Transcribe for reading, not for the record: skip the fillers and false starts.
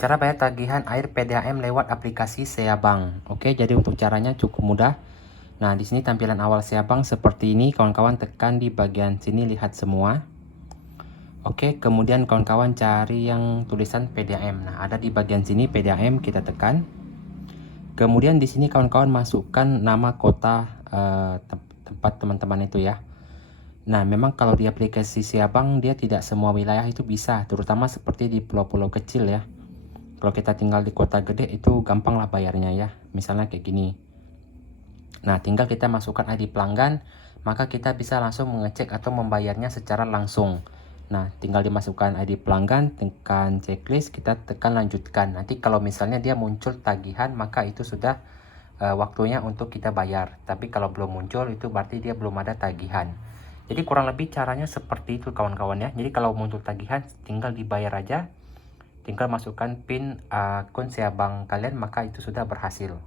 Cara bayar tagihan air PDAM lewat aplikasi Seabank. Oke, jadi untuk caranya cukup mudah. Nah, di sini tampilan awal Seabank seperti ini. Kawan-kawan tekan di bagian sini lihat semua. Oke, kemudian kawan-kawan cari yang tulisan PDAM. Nah, ada di bagian sini PDAM, kita tekan. Kemudian di sini kawan-kawan masukkan nama kota tempat teman-teman itu ya. Nah, memang kalau di aplikasi Seabank dia tidak semua wilayah itu bisa, terutama seperti di pulau-pulau kecil ya. Kalau kita tinggal di kota gede itu gampang lah bayarnya ya. Misalnya kayak gini. Nah, tinggal kita masukkan ID pelanggan, maka kita bisa langsung mengecek atau membayarnya secara langsung. Nah, tinggal dimasukkan ID pelanggan, tekan checklist, kita tekan lanjutkan. Nanti kalau misalnya dia muncul tagihan, maka itu sudah waktunya untuk kita bayar. Tapi kalau belum muncul, itu berarti dia belum ada tagihan. Jadi kurang lebih caranya seperti itu kawan-kawan ya. Jadi kalau muncul tagihan, tinggal dibayar aja. Tinggal masukkan PIN akun Seabank kalian, maka itu sudah berhasil.